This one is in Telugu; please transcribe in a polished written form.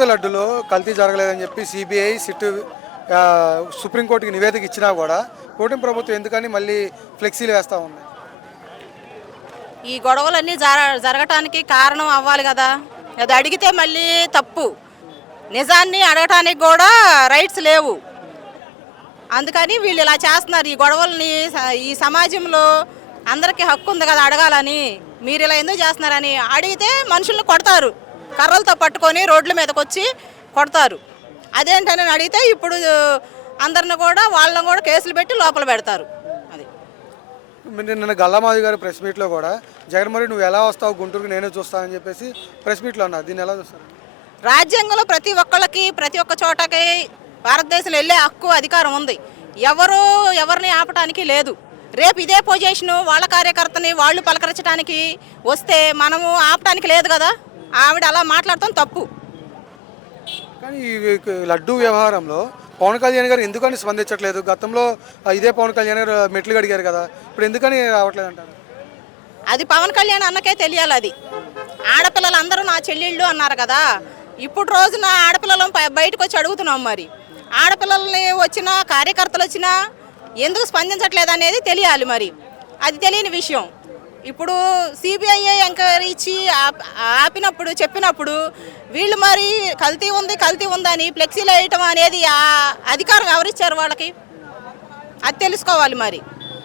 తిరుపతి లడ్డులో కల్తీ జరగలేదని చెప్పి సిబిఐ సిట్ సుప్రీంకోర్టుకి నివేదిక ఇచ్చినా కూడా కూటమి ప్రభుత్వం ఎందుకని మళ్ళీ ఫ్లెక్సీలు వేస్తూ ఉంది? ఈ గొడవలన్నీ జరగటానికి కారణం అవ్వాలి కదా. అది అడిగితే మళ్ళీ తప్పు, నిజాన్ని అడగటానికి కూడా రైట్స్ లేవు. అందుకని వీళ్ళు ఇలా చేస్తున్నారు. ఈ గొడవల్ని ఈ సమాజంలో అందరికీ హక్కు ఉంది కదా అడగాలని, మీరు ఇలా ఎందుకు చేస్తున్నారని అడిగితే మనుషుల్ని కొడతారు, కర్రలతో పట్టుకొని రోడ్ల మీదకి వచ్చి కొడతారు. అదేంటని అడిగితే ఇప్పుడు అందరిని కూడా వాళ్ళని కూడా కేసులు పెట్టి లోపల పెడతారు. అది నిన్న గల్లామాది గారు ప్రెస్ మీట్లో కూడా జగన్మోహన్ నువ్వు ఎలా వస్తావు గుంటూరుకి నేనే చూస్తానని చెప్పేసి ప్రెస్ మీట్లో అన్నారు. దీన్ని ఎలా చూస్తారు? రాజ్యాంగంలో ప్రతి ఒక్కళ్ళకి ప్రతి ఒక్క చోటకి భారతదేశంలో వెళ్ళే హక్కు అధికారం ఉంది. ఎవరిని ఆపటానికి లేదు. రేపు ఇదే పొజిషను వాళ్ళ కార్యకర్తని వాళ్ళు పలకరించడానికి వస్తే మనము ఆపటానికి లేదు కదా. ఆవిడ అలా మాట్లాడటం తప్పు. కానీ ఈ లడ్డూ వ్యవహారంలో పవన్ కళ్యాణ్ గారు ఎందుకని స్పందించట్లేదు? గతంలో ఇదే పవన్ కళ్యాణ్ గారు మెట్లు అడిగారు కదా, ఇప్పుడు ఎందుకని రావట్లేదు అంటారు? అది పవన్ కళ్యాణ్ అన్నకే తెలియాలి. అది ఆడపిల్లలు అందరూ నా చెల్లెళ్ళు అన్నారు కదా. ఇప్పుడు రోజున ఆడపిల్లలను బయటకు వచ్చి అడుగుతున్నాం. మరి ఆడపిల్లల్ని వచ్చినా కార్యకర్తలు వచ్చినా ఎందుకు స్పందించట్లేదు అనేది తెలియాలి. మరి అది తెలియని విషయం. ఇప్పుడు సిబిఐ ఎంక్వైరీ ఇచ్చి ఆపినప్పుడు చెప్పినప్పుడు వీళ్ళు మరి కల్తీ ఉందని ఫ్లెక్సీలు వేయటం అనేది అధికారం ఎవరిచ్చారు వాళ్ళకి? అది తెలుసుకోవాలి మరి.